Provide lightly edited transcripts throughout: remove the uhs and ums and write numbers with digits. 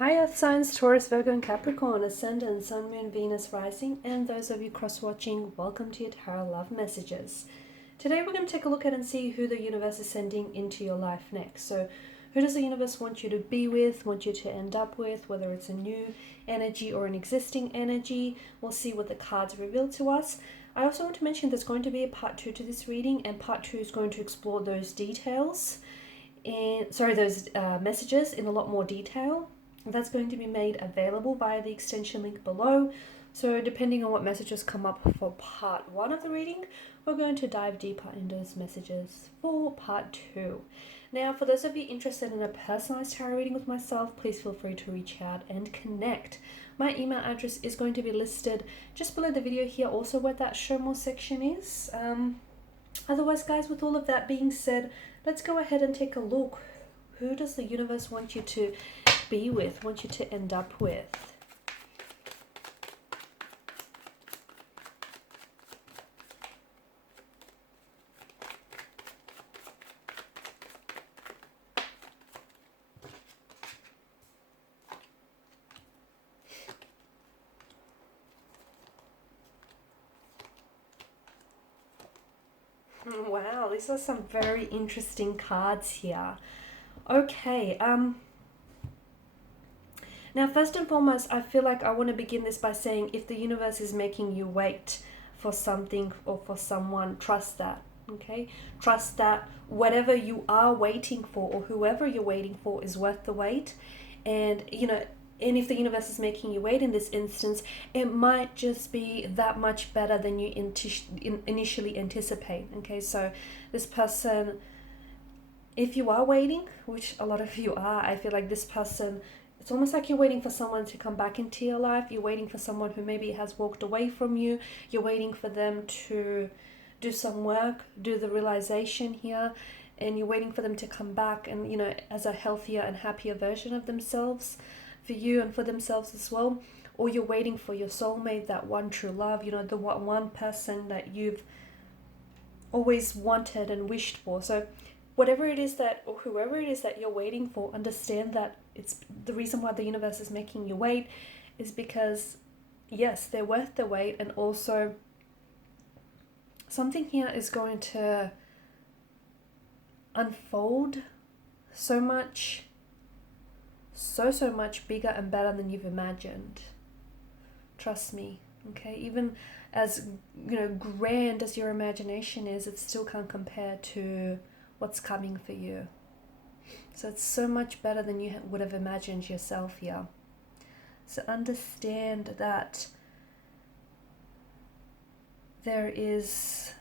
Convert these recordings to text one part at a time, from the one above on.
Hi Earth signs, Taurus, Virgo and Capricorn, Ascendant, Sun, Moon, Venus, Rising, and those of you cross-watching, welcome to your Tarot Love Messages. Today we're going to take a look at and see who the universe is sending into your life next. So who does the universe want you to be with, want you to end up with, whether it's a new energy or an existing energy. We'll see what the cards reveal to us. I also want to mention there's going to be a part 2 to this reading, and part 2 is going to explore those details, those messages in a lot more detail. That's going to be made available via the extension link below. So depending on what messages come up for part 1 of the reading, we're going to dive deeper into those messages for part 2. Now, for those of you interested in a personalized tarot reading with myself, please feel free to reach out and connect. My email address is going to be listed just below the video here, also where that show more section is. Otherwise, guys, with all of that being said, let's go ahead and take a look. Who does the universe want you to be with, want you to end up with? Wow, these are some very interesting cards here. Okay, now first and foremost, I feel like I want to begin this by saying if the universe is making you wait for something or for someone, trust that, okay? Trust that whatever you are waiting for or whoever you're waiting for is worth the wait. And, and if the universe is making you wait in this instance, it might just be that much better than you initially anticipate, okay? So this person, if you are waiting, which a lot of you are, I feel like this person, it's almost like you're waiting for someone to come back into your life. You're waiting for someone who maybe has walked away from you. You're waiting for them to do some work, do the realization here, and you're waiting for them to come back and, as a healthier and happier version of themselves for you and for themselves as well. Or you're waiting for your soulmate, that one true love, the one person that you've always wanted and wished for. So whatever it is that, or whoever it is that you're waiting for, understand that it's the reason why the universe is making you wait is because, yes, they're worth the wait. And also something here is going to unfold so much bigger and better than you've imagined. Trust me, okay? Even as, grand as your imagination is, it still can't compare to what's coming for you. So it's so much better than you would have imagined yourself here. So understand that there is,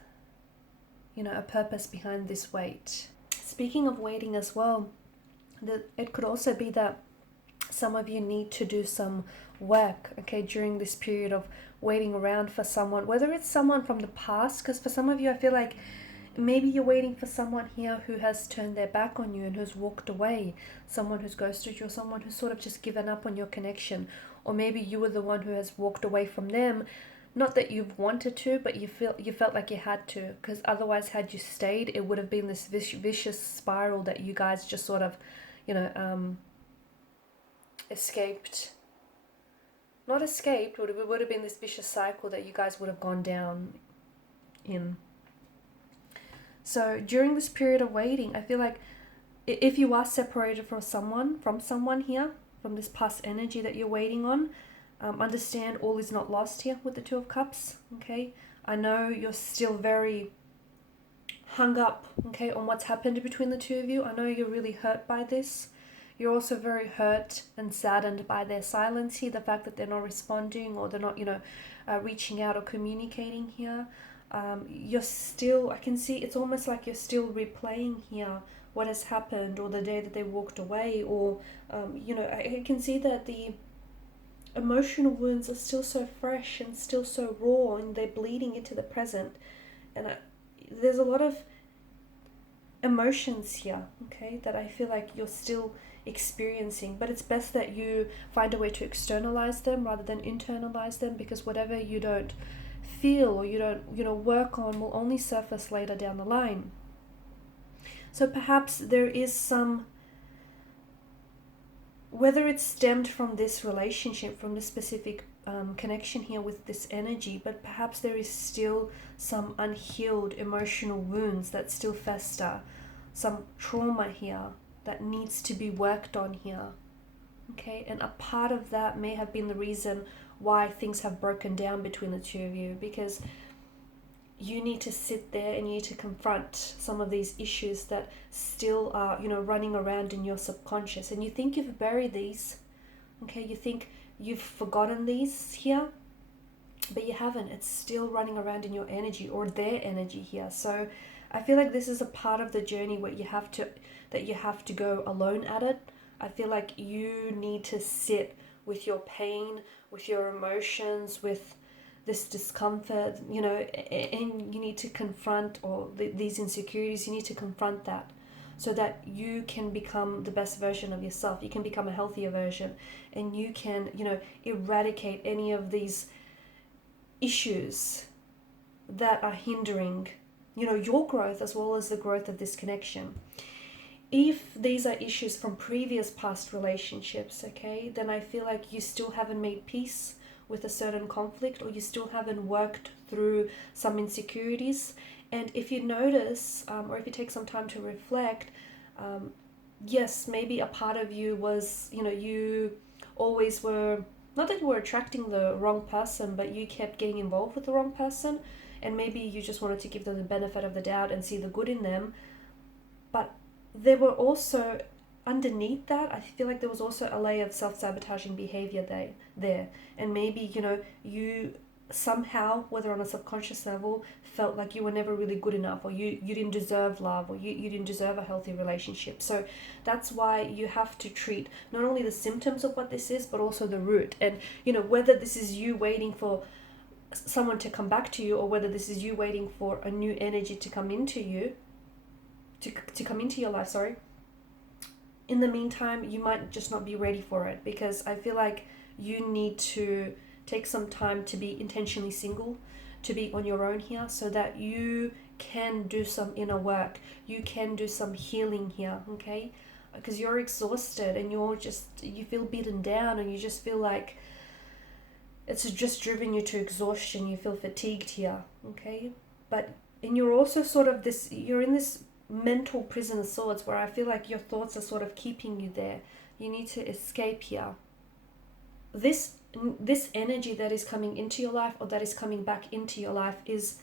a purpose behind this wait. Speaking of waiting as well, it could also be that some of you need to do some work, okay, during this period of waiting around for someone, whether it's someone from the past, because for some of you, I feel like maybe you're waiting for someone here who has turned their back on you and who's walked away, someone who's ghosted you, or someone who's sort of just given up on your connection. Or maybe you were the one who has walked away from them, not that you've wanted to, but you felt like you had to, because otherwise, had you stayed, it would have been this vicious spiral that you guys just sort of, escaped. Not escaped, but it would have been this vicious cycle that you guys would have gone down in. So during this period of waiting, I feel like if you are separated from someone here, from this past energy that you're waiting on, understand all is not lost here with the Two of Cups, okay? I know you're still very hung up, okay, on what's happened between the two of you. I know you're really hurt by this. You're also very hurt and saddened by their silence here, the fact that they're not responding or they're not, reaching out or communicating here. You're still, I can see, it's almost like you're still replaying here what has happened, or the day that they walked away, or, I can see that the emotional wounds are still so fresh and still so raw, and they're bleeding into the present. And there's a lot of emotions here, okay, that I feel like you're still experiencing, but it's best that you find a way to externalize them rather than internalize them, because whatever you don't feel or you don't work on will only surface later down the line. So perhaps there is some whether it's stemmed from this relationship, from this specific connection here with this energy, but perhaps there is still some unhealed emotional wounds that still fester, some trauma here that needs to be worked on here. Okay, and a part of that may have been the reason why things have broken down between the two of you, because you need to sit there and you need to confront some of these issues that still are, running around in your subconscious. And you think you've buried these, okay? You think you've forgotten these here, but you haven't. It's still running around in your energy, or their energy here. So I feel like this is a part of the journey where you have to go alone at it. I feel like you need to sit with your pain, with your emotions, with this discomfort, and you need to confront these insecurities. You need to confront that so that you can become the best version of yourself. You can become a healthier version, and you can, eradicate any of these issues that are hindering, your growth as well as the growth of this connection. If these are issues from previous past relationships, okay, then I feel like you still haven't made peace with a certain conflict, or you still haven't worked through some insecurities. And if you notice, or if you take some time to reflect, yes, maybe a part of you was, you always were, not that you were attracting the wrong person, but you kept getting involved with the wrong person, and maybe you just wanted to give them the benefit of the doubt and see the good in them. But there were also, underneath that, I feel like there was also a layer of self-sabotaging behavior there. And maybe, you somehow, whether on a subconscious level, felt like you were never really good enough, or you didn't deserve love, or you didn't deserve a healthy relationship. So that's why you have to treat not only the symptoms of what this is, but also the root. And, whether this is you waiting for someone to come back to you, or whether this is you waiting for a new energy to come into you, to come into your life, in the meantime, you might just not be ready for it, because I feel like you need to take some time to be intentionally single, to be on your own here, so that you can do some inner work, you can do some healing here, okay? Because you're exhausted and you feel beaten down, and you just feel like it's just driven you to exhaustion. You feel fatigued here, okay? And you're also you're in this mental prison of sorts, where I feel like your thoughts are sort of keeping you there. You need to escape here. This energy that is coming into your life, or that is coming back into your life, is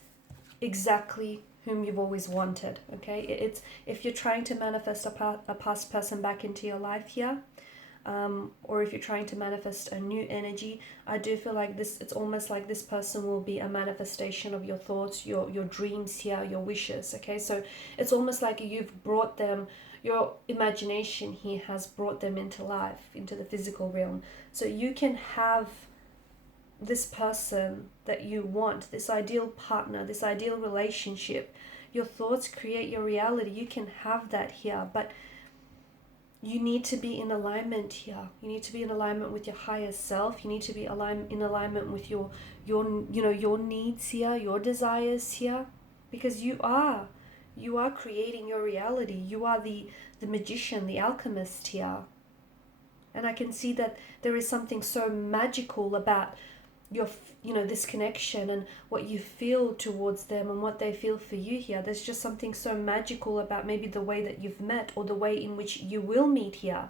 exactly whom you've always wanted, okay? It's, if you're trying to manifest a past person back into your life here, or if you're trying to manifest a new energy, I do feel like it's almost like this person will be a manifestation of your thoughts, your dreams here, your wishes, okay? So it's almost like you've brought them, your imagination here has brought them into life, into the physical realm. So you can have this person that you want, this ideal partner, this ideal relationship. Your thoughts create your reality. You can have that here, but you need to be in alignment here. You need to be in alignment with your higher self. You need to be in alignment with your needs here, your desires here, because you are creating your reality. You are the magician, the alchemist here. And I can see that there is something so magical about your this connection, and what you feel towards them and what they feel for you here. There's just something so magical about maybe the way that you've met, or the way in which you will meet here.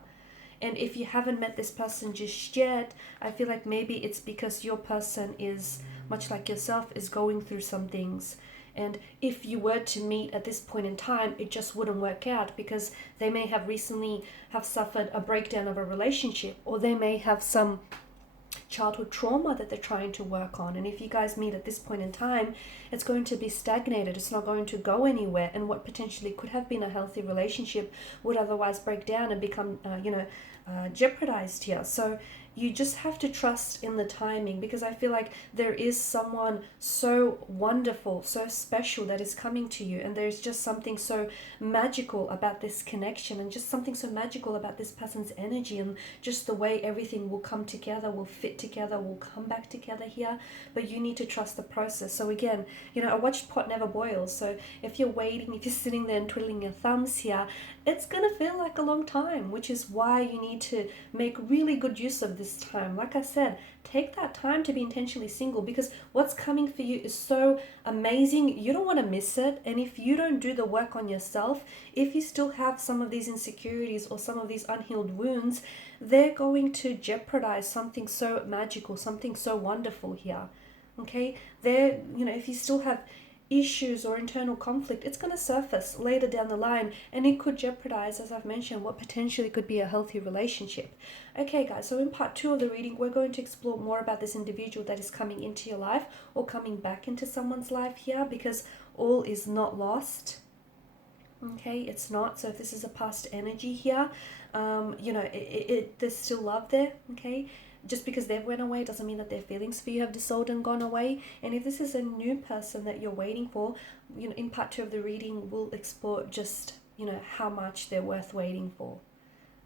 And if you haven't met this person just yet, I feel like maybe it's because your person is, much like yourself, is going through some things. And if you were to meet at this point in time, it just wouldn't work out, because they may have recently have suffered a breakdown of a relationship, or they may have some childhood trauma that they're trying to work on. And if you guys meet at this point in time, it's going to be stagnated. It's not going to go anywhere. And what potentially could have been a healthy relationship would otherwise break down and become, jeopardized here. So you just have to trust in the timing, because I feel like there is someone so wonderful, so special that is coming to you. And there's just something so magical about this connection, and just something so magical about this person's energy, and just the way everything will come together, will fit together, will come back together here. But you need to trust the process. So again, a watched pot never boils. So if you're waiting, if you're sitting there and twiddling your thumbs here, it's gonna feel like a long time, which is why you need to make really good use of this time. Like I said, take that time to be intentionally single, because what's coming for you is so amazing. You don't want to miss it. And if you don't do the work on yourself, if you still have some of these insecurities or some of these unhealed wounds, they're going to jeopardize something so magical, something so wonderful here. Okay, there, if you still have issues or internal conflict, it's going to surface later down the line, and it could jeopardize, as I've mentioned, what potentially could be a healthy relationship. Okay, guys, so in part 2 of the reading, we're going to explore more about this individual that is coming into your life or coming back into someone's life here, because all is not lost. Okay, it's not. So if this is a past energy here, there's still love there. Okay, just because they've went away doesn't mean that their feelings for you have dissolved and gone away. And if this is a new person that you're waiting for, in part 2 of the reading, we'll explore just how much they're worth waiting for.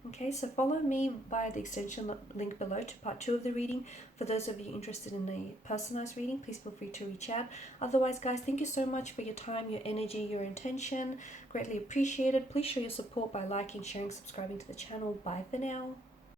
Okay, so follow me via the extension link below to part 2 of the reading. For those of you interested in a personalized reading, please feel free to reach out. Otherwise, guys, thank you so much for your time, your energy, your intention. Greatly appreciated. Please show your support by liking, sharing, subscribing to the channel. Bye for now.